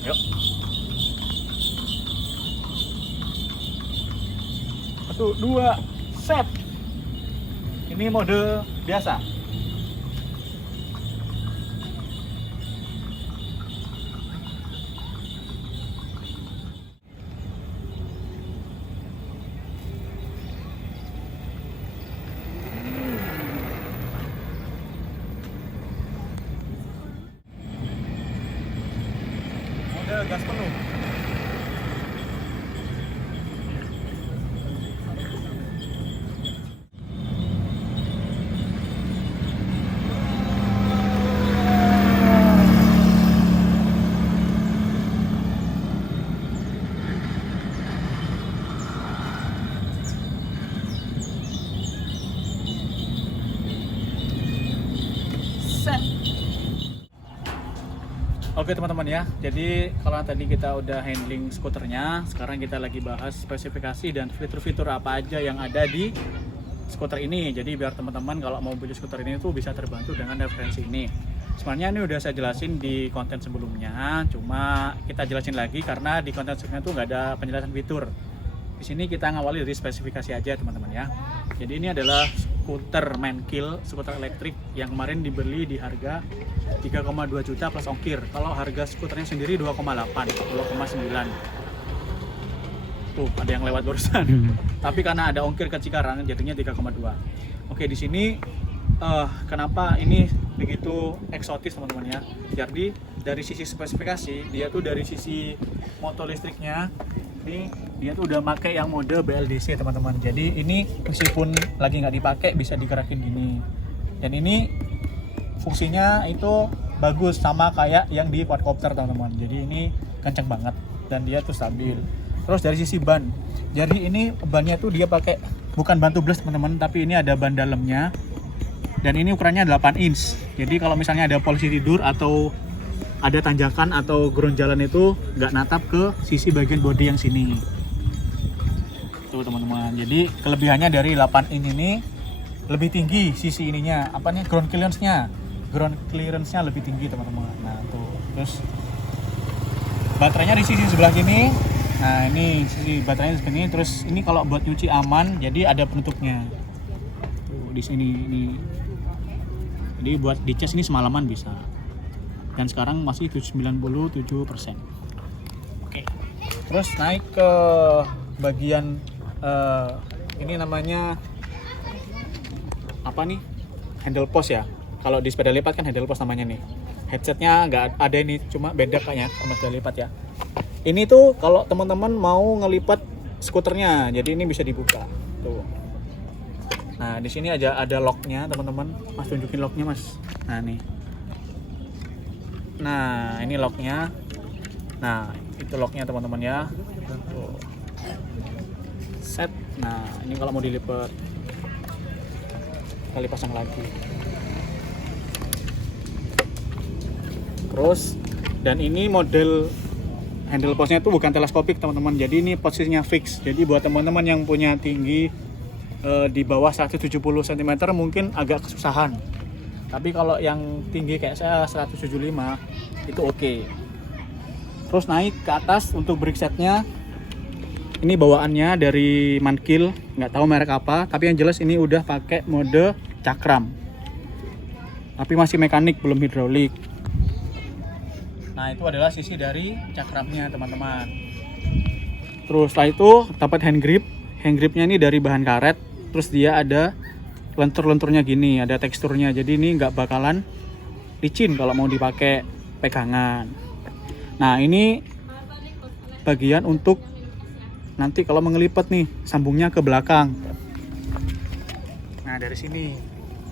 Yuk. 1, 2, set. Ini mode biasa. Mode gas penuh. Oke teman-teman ya, jadi kalau tadi kita udah handling skuternya, sekarang kita lagi bahas spesifikasi dan fitur-fitur apa aja yang ada di skuter ini. Jadi biar teman-teman kalau mau beli skuter ini tuh bisa terbantu dengan referensi ini. Sebenarnya ini udah saya jelasin di konten sebelumnya, cuma kita jelasin lagi karena di konten sebelumnya tuh nggak ada penjelasan fitur. Di sini kita ngawali dari spesifikasi aja teman-teman ya. Jadi ini adalah skuter Mankil, skuter elektrik yang kemarin dibeli di harga 3,2 juta plus ongkir. Kalau harga skuternya sendiri 2,8, 2,9. Tuh, ada yang lewat barusan. Tapi karena ada ongkir ke Cikarang jadinya 3,2. Oke, di sini kenapa ini begitu eksotis teman-teman ya. Jadi dari sisi spesifikasi, dia tuh dari sisi motor listriknya ini dia tuh udah pakai yang mode BLDC teman-teman. Jadi ini meskipun lagi nggak dipakai bisa digerakin gini. Dan ini fungsinya itu bagus sama kayak yang di quadcopter teman-teman. Jadi ini kenceng banget dan dia tuh stabil. Terus dari sisi ban, jadi ini bannya tuh dia pakai bukan ban tubeless teman-teman, tapi ini ada ban dalamnya. Dan ini ukurannya 8 inch. Jadi kalau misalnya ada polisi tidur atau ada tanjakan atau ground jalan itu nggak natap ke sisi bagian bodi yang sini. Tuh teman-teman. Jadi kelebihannya dari 8 inch ini lebih tinggi sisi ininya, apa nih, ground clearance-nya. Ground clearance-nya lebih tinggi teman-teman. Nah, tuh. Terus baterainya di sisi sebelah kini. Nah, ini sisi baterainya di sini. Terus ini kalau buat nyuci aman, jadi ada penutupnya. Tuh, di sini ini. Jadi buat dicas ini semalaman bisa. Dan sekarang masih 97%. Oke. Terus naik ke bagian ini namanya apa nih? Handle post ya. Kalau di sepeda lipat kan handle post namanya nih. Headsetnya nggak ada ini, cuma beda kayaknya sama sepeda lipat ya. Ini tuh kalau teman-teman mau ngelipat skuternya, jadi ini bisa dibuka. Tuh. Nah di sini aja ada locknya teman-teman. Mas tunjukin locknya mas. Nah nih. Nah ini locknya. Nah itu locknya teman-teman ya. Tuh. Set. Nah ini kalau mau dilipat, kali pasang lagi. Terus dan ini model handle postnya itu bukan teleskopik teman-teman. Jadi ini posisinya fix. Jadi buat teman-teman yang punya tinggi di bawah 170 cm mungkin agak kesusahan. Tapi kalau yang tinggi kayak saya 175 itu oke. Terus naik ke atas untuk brake setnya. Ini bawaannya dari Mankil, nggak tahu merek apa, tapi yang jelas ini udah pakai mode cakram. Tapi masih mekanik, belum hidrolik. Nah, itu adalah sisi dari cakramnya, teman-teman. Terus setelah itu dapat hand grip. Hand gripnya ini dari bahan karet. Terus dia ada lentur-lenturnya gini, ada teksturnya. Jadi ini nggak bakalan licin kalau mau dipakai pegangan. Nah, ini bagian untuk nanti kalau mengelipat nih, sambungnya ke belakang. Nah, dari sini.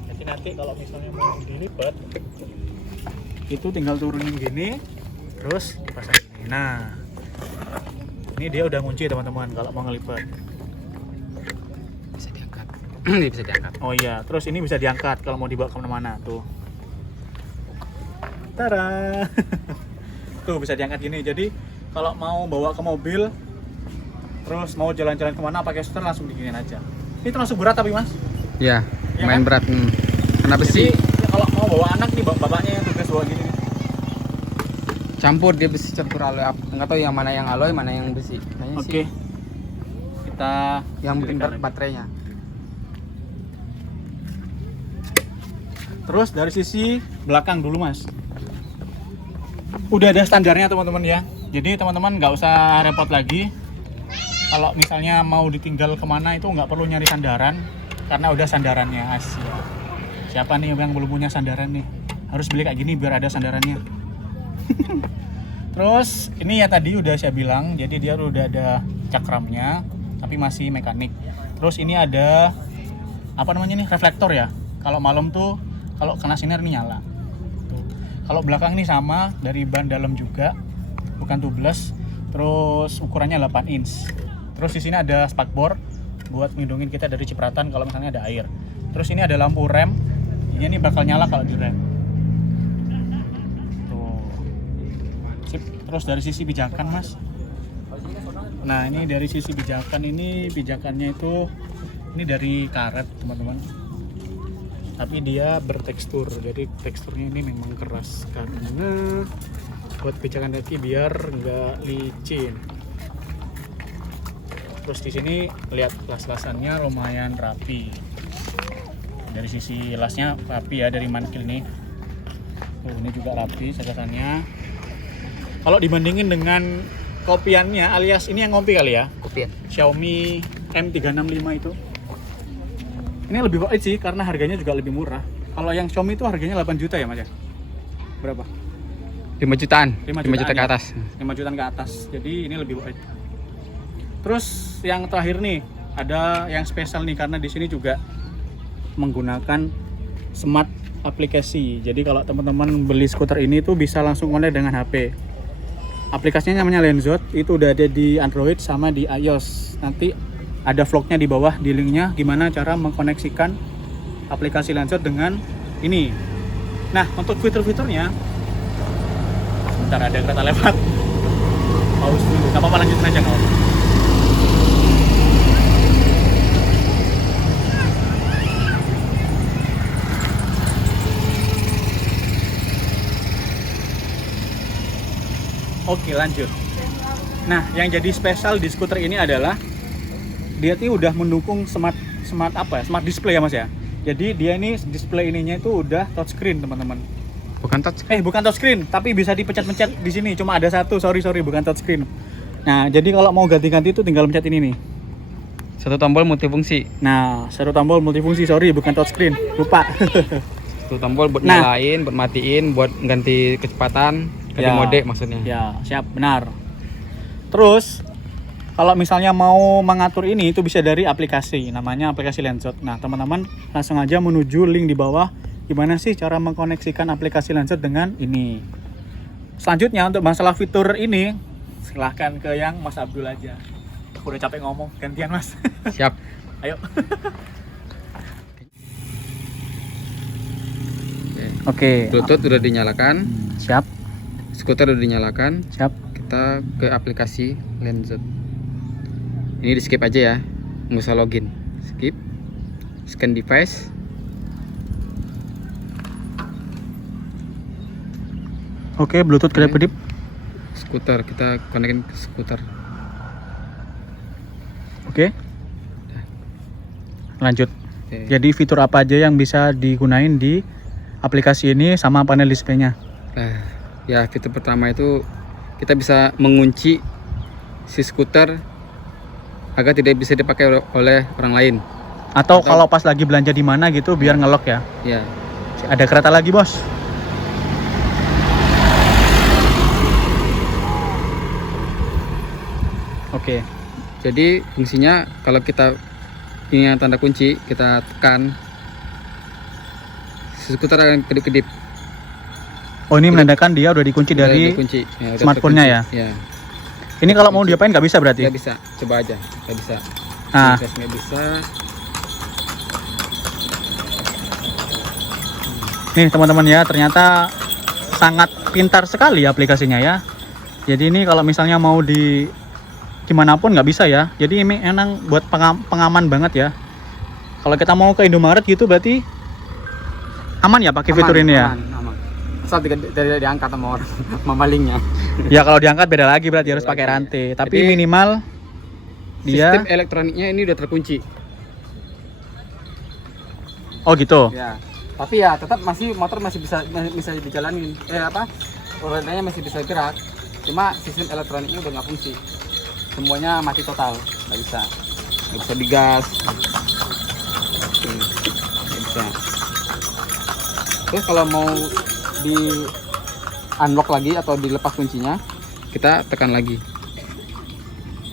Jadi nanti kalau misalnya mau dilipat, itu tinggal turunin gini, terus dipasang gini. Nah, ini dia udah ngunci teman-teman kalau mau ngelipat. Bisa diangkat. Ini bisa diangkat. Oh iya, terus ini bisa diangkat kalau mau dibawa kemana-mana tuh. Tada! Tuh bisa diangkat gini. Jadi kalau mau bawa ke mobil, terus mau jalan-jalan kemana pakai skuter langsung diginiin aja. Ini termasuk berat tapi mas? Ya, Ya main kan? berat. Kenapa Jadi sih? ya kalau mau bawa anak nih, bapaknya yang tugas bawa gini. campur, dia besi campur alloy. Nggak tahu yang mana yang alloy, mana yang besi. Kayaknya Oke. sih Kita yang mungkin dirikan lagi. baterainya. Terus dari sisi belakang dulu Mas. Udah ada standarnya teman-teman ya. Jadi teman-teman nggak usah repot lagi. Kalau misalnya mau ditinggal kemana itu nggak perlu nyari sandaran karena udah sandarannya. Asyik. Siapa nih yang belum punya sandaran nih? Harus beli kayak gini biar ada sandarannya. Terus ini ya tadi udah saya bilang, jadi dia udah ada cakramnya tapi masih mekanik. Terus ini ada apa namanya nih, reflektor ya. Kalau malam tuh kalau kena sinar ini nyala. Tuh. Kalau belakang ini sama dari ban dalam juga, bukan tubeless. Terus ukurannya 8 inch. Terus di sini ada spakbor buat melindungi kita dari cipratan kalau misalnya ada air. Terus ini ada lampu rem. Ini bakal nyala kalau di rem. Tuh. Sip. Terus dari sisi pijakan Mas. Nah ini dari sisi pijakan, ini pijakannya itu ini dari karet teman-teman. Tapi dia bertekstur, jadi teksturnya ini memang keras karena buat pijakan kaki biar nggak licin. Terus di sini lihat las-lasannya lumayan rapi. Dari sisi lasnya rapi ya, dari mankil nih. Tuh, ini juga rapi sasarannya. Kalau dibandingin dengan kopiannya, alias ini yang ngopi kali ya, Kopian. Xiaomi M365 itu. Ini lebih worth it sih karena harganya juga lebih murah. Kalau yang Xiaomi itu harganya 8 juta ya Mas ya? Berapa? 5 jutaan. 5 5 juta ke ya? atas. 5 jutaan ke atas. Jadi ini lebih worth it. Terus yang terakhir nih, ada yang spesial nih karena di sini juga menggunakan smart aplikasi. Jadi kalau teman-teman beli skuter ini tuh bisa langsung connect dengan HP. Aplikasinya namanya Lenzot, itu udah ada di Android sama di iOS. Nanti ada vlognya di bawah di linknya gimana cara mengkoneksikan aplikasi Lenzot dengan ini. Nah untuk fitur-fiturnya, sebentar ada kereta lewat. Pause dulu, nggak apa-apa, lanjutin aja nggak apa-apa. Oke lanjut. Nah yang jadi spesial di skuter ini adalah dia tuh udah mendukung smart display ya Mas ya. Jadi dia ini display ininya itu udah touchscreen teman-teman. Bukan touch. Bukan touchscreen, tapi bisa dipencet-pencet di sini. Cuma ada satu, sorry bukan touchscreen. Nah jadi kalau mau ganti-ganti itu tinggal pencet ini nih. Satu tombol multifungsi. Nah satu tombol multifungsi, sorry bukan touchscreen, lupa. Satu tombol buat Nah. nyalain, buat matiin, buat ganti kecepatan, ganti Ya. mode maksudnya. Ya, siap, benar. Terus kalau misalnya mau mengatur ini itu bisa dari aplikasi, namanya aplikasi Lenzot. Nah, teman-teman langsung aja menuju link di bawah gimana sih cara mengkoneksikan aplikasi Lenzot dengan ini. Selanjutnya untuk masalah fitur ini silahkan ke yang Mas Abdul aja. Aku udah capek ngomong, gantian Mas. Siap. Ayo. Oke. Oke. Bluetooth udah dinyalakan, Siap, skuter udah dinyalakan. siap. Kita ke aplikasi Lenzot. Ini di skip aja ya, nggak usah login. Skip, scan device. Oke, Bluetooth kedip-kedip. Skuter, kita konekin ke skuter. Oke. Lanjut. Oke. Jadi fitur apa aja yang bisa digunain di aplikasi ini sama panel displaynya? Nah, ya fitur pertama itu kita bisa mengunci si skuter agar tidak bisa dipakai oleh orang lain. Atau Atau- kalau pas lagi belanja di mana gitu biar ngelok ya. Ya, Ada kereta lagi bos. Oke. jadi fungsinya kalau kita ini yang tanda kunci kita tekan, si skuter akan kedip-kedip. Oh ini menandakan dia udah dikunci Udah dari dikunci. Ya, udah smartphone-nya terkunci. ya? Ya, ini kalau mau diapain nggak bisa berarti? nggak bisa. Coba aja, nggak bisa. Nah, Nggak bisa. nih teman-teman ya, ternyata sangat pintar sekali aplikasinya ya. Jadi ini kalau misalnya mau di dimanapun nggak bisa ya. Jadi ini emang buat pengaman banget ya. Kalau kita mau ke Indomaret gitu berarti aman ya pakai fitur ini ya. Aman. asal tidak diangkat sama orang, sama malingnya. Ya kalau diangkat beda lagi berarti harus pakai rantai. Tapi Jadi, minimal dia sistem elektroniknya ini udah terkunci. oh gitu. Ya. Tapi ya tetap motor masih bisa dijalanin. Rodanya masih bisa gerak. Cuma sistem elektroniknya udah nggak fungsi. Semuanya mati total, nggak bisa digas. Nggak bisa. Terus kalau mau di unlock lagi atau dilepas kuncinya, kita tekan lagi.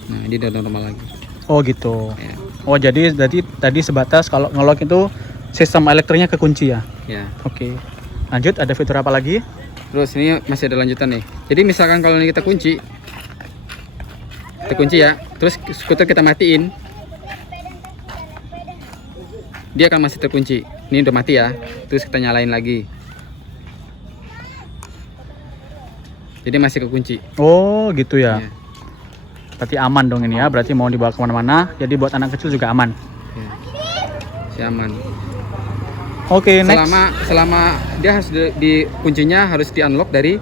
Nah, ini udah normal lagi. Oh gitu. Ya. Oh jadi tadi sebatas kalau ngelock itu sistem elektriknya kekunci ya. Ya. Oke. Lanjut, ada fitur apa lagi? Terus ini masih ada lanjutan nih. Jadi misalkan kalau ini kita kunci ya, terus skuter kita matiin, dia akan masih terkunci. Ini udah mati ya, terus kita nyalain lagi. Jadi masih kekunci. Oh gitu ya. Ya. Berarti aman dong ini ya. Berarti mau dibawa kemana-mana. Jadi buat anak kecil juga aman. Ya. Si aman. Oke, next. Selama dia harus di kuncinya harus di unlock dari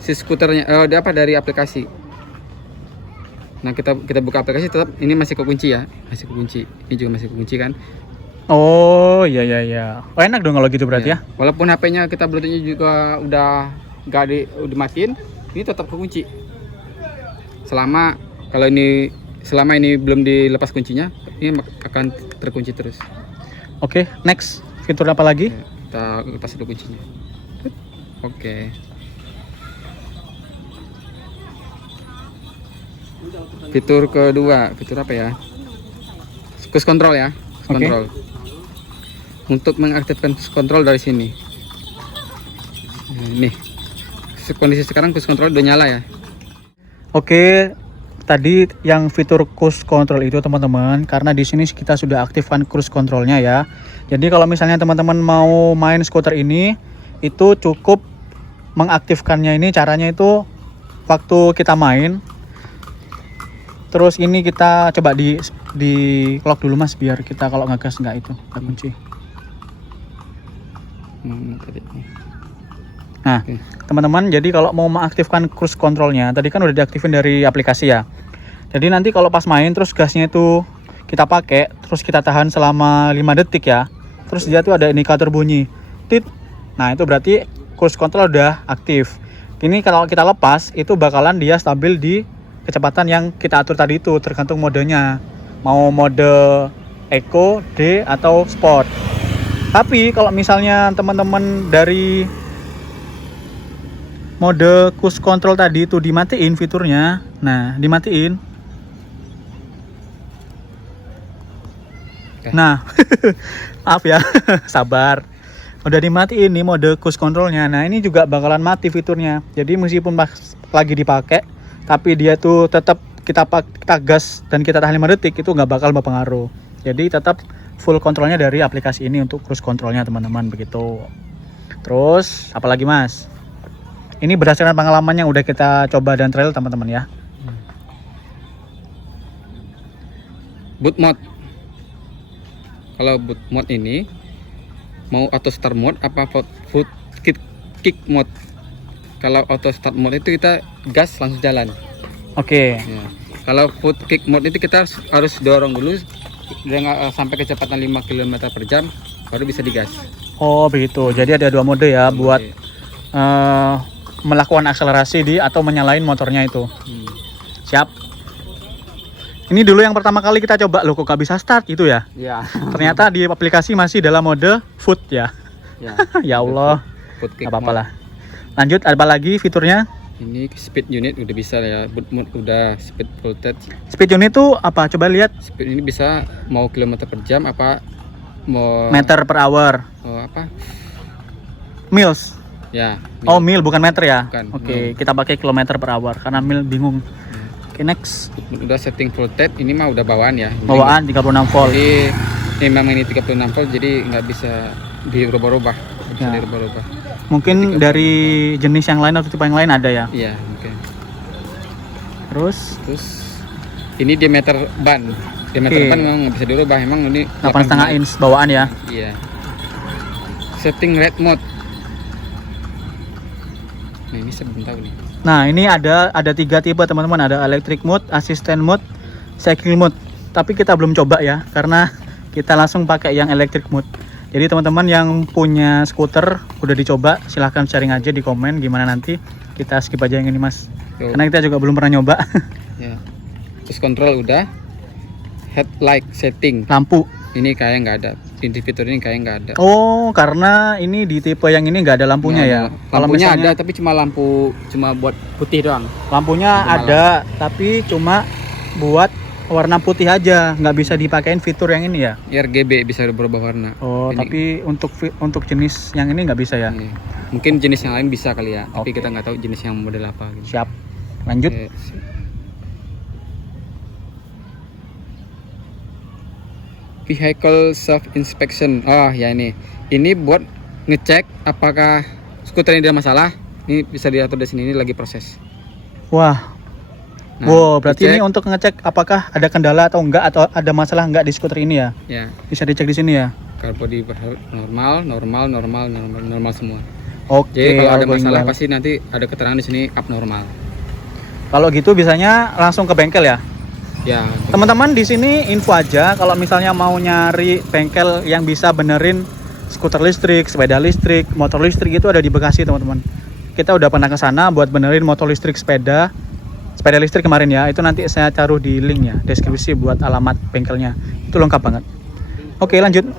si skuternya, dari aplikasi. Nah kita buka aplikasi tetap ini masih kekunci ya, masih kekunci. Ini juga masih kekunci kan. Oh iya. Oh enak dong kalau gitu berarti ya. Walaupun HP-nya kita Bluetooth-nya juga udah udah matiin, ini tetap kekunci. Selama ini belum dilepas kuncinya, ini akan terkunci terus. Oke, next. Fitur apa lagi? Kita lepas dulu kuncinya. Oke. Fitur kedua, fitur apa ya? Cruise control ya, cruise Oke. control. Untuk mengaktifkan cruise control dari sini. Nah, nih, kondisi sekarang cruise control udah nyala ya. Oke, tadi yang fitur cruise control itu teman-teman, karena di sini kita sudah aktifkan cruise controlnya ya. Jadi kalau misalnya teman-teman mau main skuter ini, itu cukup mengaktifkannya ini caranya itu waktu kita main. Terus ini kita coba di lock dulu mas, biar kita kalau ngegas nggak kunci. Tadi. Nah, Oke. teman-teman, jadi kalau mau mengaktifkan cruise controlnya, tadi kan udah diaktifin dari aplikasi ya. Jadi nanti kalau pas main terus gasnya itu kita pakai, terus kita tahan selama 5 detik ya. Terus dia tuh ada indikator bunyi. Tit. Nah, itu berarti cruise control udah aktif. Ini kalau kita lepas, itu bakalan dia stabil di kecepatan yang kita atur tadi itu, tergantung modenya. Mau mode Eco, D, atau Sport. Tapi kalau misalnya teman-teman dari mode cruise control tadi itu dimatiin fiturnya, nah dimatiin. Oke. Nah, maaf ya, sabar. Udah dimatiin nih mode cruise controlnya. Nah ini juga bakalan mati fiturnya. Jadi meskipun lagi dipakai, tapi dia tuh tetap kita gas dan kita tahan 5 detik itu nggak bakal berpengaruh. Jadi tetap full kontrolnya dari aplikasi ini untuk cruise controlnya teman-teman begitu. Terus apalagi mas? Ini berdasarkan pengalaman yang udah kita coba dan trial teman-teman ya. Boot mode. Kalau boot mode ini mau auto start mode apa foot kick mode. Kalau auto start mode itu kita gas langsung jalan. Oke. Ya. Kalau foot kick mode itu kita harus dorong dulu sampai kecepatan 5 km per jam baru bisa digas. Oh begitu. Jadi ada 2 mode ya buat melakukan akselerasi atau menyalain motornya itu. Siap. Ini dulu yang pertama kali kita coba loh, kok gak bisa start gitu ya. Ya. Ternyata di aplikasi masih dalam mode foot ya. Ya. Ya Allah. Foot kick Gak apa-apa mode. lah. Lanjut, apa lagi fiturnya? Ini speed unit udah bisa ya. Boot mode udah speed full touch. Speed unit itu apa? Coba lihat. Speed ini bisa mau kilometer per jam apa mau Meter per hour. apa? Miles. Ya. Oh mil bukan meter ya. Bukan, Oke, kita pakai kilometer per hour karena mil bingung. Oke, next. Udah setting full touch, ini mah udah bawaan ya. Bawaan 36 volt. Jadi memang ini 36 volt jadi nggak bisa dirubah-rubah. Nggak bisa Ya. dirubah-rubah. Mungkin dari jenis yang lain atau tipe yang lain ada ya. Iya, oke. Terus Terus ini diameter ban. Diameter Oke. ban memang nggak bisa dirubah. Emang ini 8,5 inch bawaan ya. Iya. Setting red mode. Nah, ini saya belum tahu nih. Nah, ini ada 3 tipe teman-teman, ada electric mode, assistant mode, cycling mode. Tapi kita belum coba ya, karena kita langsung pakai yang electric mode. Jadi teman-teman yang punya skuter udah dicoba, silahkan sharing aja di komen gimana nanti. Kita skip aja yang ini mas, Yo. karena kita juga belum pernah nyoba. Ya. Terus control udah. Headlight setting. Lampu. Ini kayak nggak ada. Di fitur ini kayak nggak ada. Oh, karena ini di tipe yang ini nggak ada lampunya Nggak ya. ada. Kalau Lampunya misalnya ada tapi cuma buat putih doang. lampunya Lampu ada, tapi cuma buat warna putih aja, nggak bisa dipakein fitur yang ini ya. RGB bisa berubah warna. Oh, Ini. tapi untuk jenis yang ini nggak bisa ya. Iya. Mungkin jenis yang lain bisa kali ya, tapi Oke. kita nggak tahu jenis yang model apa. Gitu. Siap. Lanjut. Oke, sip. Vehicle self inspection. Oh ya ini buat ngecek apakah skuter ini ada masalah. Ini bisa diatur di sini, ini lagi proses. Wah. Nah, Wow, berarti dicek. ini untuk ngecek apakah ada kendala atau enggak, atau ada masalah enggak di skuter ini ya. Ya, Bisa dicek di sini ya. kalau body normal semua. Oke. Jadi kalau ada all going masalah well. pasti nanti ada keterangan di sini abnormal. Kalau gitu biasanya langsung ke bengkel ya. Ya, Teman-teman di sini info aja kalau misalnya mau nyari bengkel yang bisa benerin skuter listrik, sepeda listrik, motor listrik itu ada di Bekasi teman-teman. Kita udah pernah ke sana buat benerin motor listrik, sepeda listrik kemarin ya. Itu nanti saya taruh di link ya, deskripsi buat alamat bengkelnya. Itu lengkap banget. Oke, lanjut.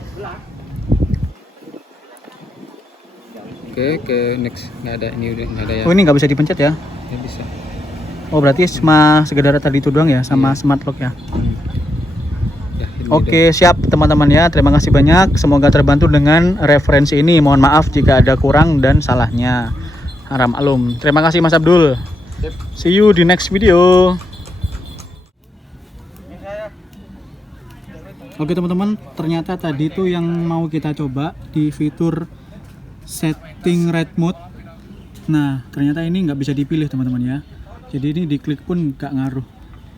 Oke, ke next. Nggak ada, ini udah nggak ada ya. Oh, ini nggak bisa dipencet ya. Nggak bisa. Oh, berarti cuma sekedar tadi itu doang ya sama smart lock ya. Ya, ini Oke, siap teman-teman ya. Terima kasih banyak. Semoga terbantu dengan referensi ini. Mohon maaf jika ada kurang dan salahnya. Haram alum. Terima kasih Mas Abdul. Sip. See you di next video. Oke teman-teman, ternyata tadi tuh yang mau kita coba di fitur setting ride mode. Nah, ternyata ini nggak bisa dipilih teman-teman ya. Jadi ini diklik pun nggak ngaruh.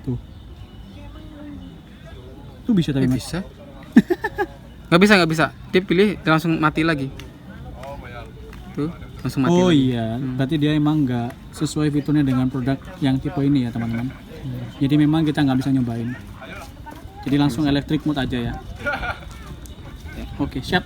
Tuh. Tuh bisa tapi udah. Mas. Bisa? nggak bisa. Dia pilih dia langsung mati lagi. Tuh, langsung mati. Oh lagi. iya, berarti dia emang nggak sesuai fiturnya dengan produk yang tipe ini ya teman-teman. Jadi memang kita nggak bisa nyobain. Jadi langsung electric mode aja ya. Oke, siap.